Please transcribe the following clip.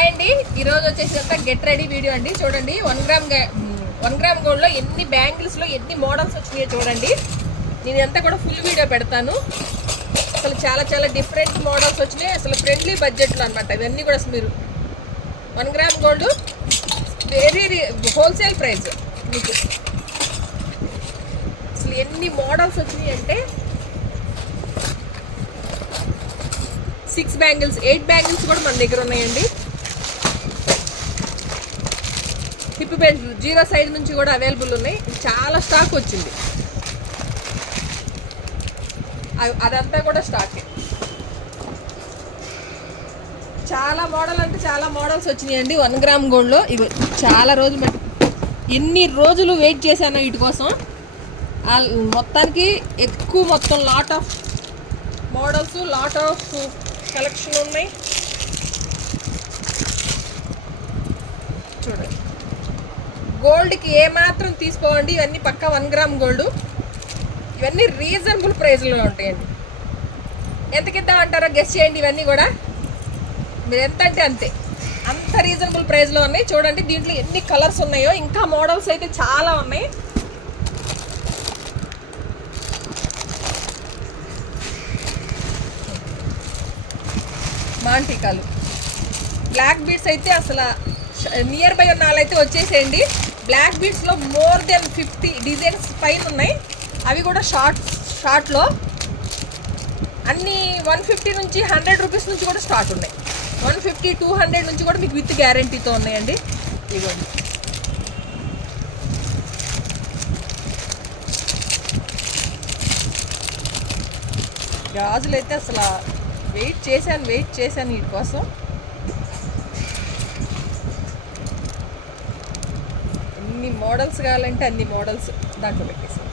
Hi అండి, ఈరోజు వచ్చేసి గెట్ రెడీ వీడియో అండి. చూడండి 1 గ్రామ్ గోల్డ్లో ఎన్ని బ్యాంగిల్స్లో ఎన్ని మోడల్స్ వచ్చినాయో చూడండి. నేను అంతా కూడా ఫుల్ వీడియో పెడతాను. అసలు చాలా చాలా డిఫరెంట్ మోడల్స్ వచ్చినాయి. అసలు ఫ్రెండ్లీ బడ్జెట్లో అనమాట ఇవన్నీ కూడా. మీరు 1 gram gold very wholesale price మీకు. అసలు ఎన్ని మోడల్స్ వచ్చినాయి అంటే 6 బ్యాంగిల్స్ 8 బ్యాంగిల్స్ కూడా మన దగ్గర ఉన్నాయండి. హిప్ బెల్ట్ 0 సైజ్ నుంచి కూడా అవైలబుల్ ఉన్నాయి. చాలా స్టాక్ వచ్చింది, అదంతా కూడా స్టాక్. చాలా మోడల్ అంటే చాలా మోడల్స్ వచ్చినాయండి 1 గ్రామ్ గోల్డ్లో. ఇవి చాలా రోజులు ఎన్ని రోజులు వెయిట్ చేశాను వీటి కోసం. మొత్తానికి ఎక్కువ మొత్తం lot of models, lot of collection ఉన్నాయి. చూడండి, గోల్డ్కి ఏమాత్రం తీసుకోండి. ఇవన్నీ పక్కా 1 గ్రామ్ గోల్డ్. ఇవన్నీ రీజనబుల్ ప్రైస్లో ఉంటాయండి. ఎంతకిద్దామంటారో గెస్ చేయండి. ఇవన్నీ కూడా మీరు ఎంత అంటే అంత రీజనబుల్ ప్రైస్లో ఉన్నాయి. చూడండి దీంట్లో ఎన్ని కలర్స్ ఉన్నాయో. ఇంకా మోడల్స్ అయితే చాలా ఉన్నాయి. మాంటికాలు బ్లాక్ బీడ్స్ అయితే అసలు నియర్ బై ఉన్న వాళ్ళైతే వచ్చేసేయండి. బ్లాక్ బీడ్స్లో మోర్ దెన్ 50 డిజైన్స్ పైన ఉన్నాయి. అవి కూడా షార్ట్లో అన్నీ 150 నుంచి 100 రూపీస్ నుంచి కూడా స్టార్ట్ ఉన్నాయి. 150, 200 నుంచి కూడా మీకు విత్ గ్యారంటీతో ఉన్నాయండి. ఇవ్వండి, గాజులు అయితే అసలు వెయిట్ చేశాను వీటి కోసం. ఎన్ని మోడల్స్ కావాలంటే అన్ని మోడల్స్ దాంట్లో పెట్టేసాను.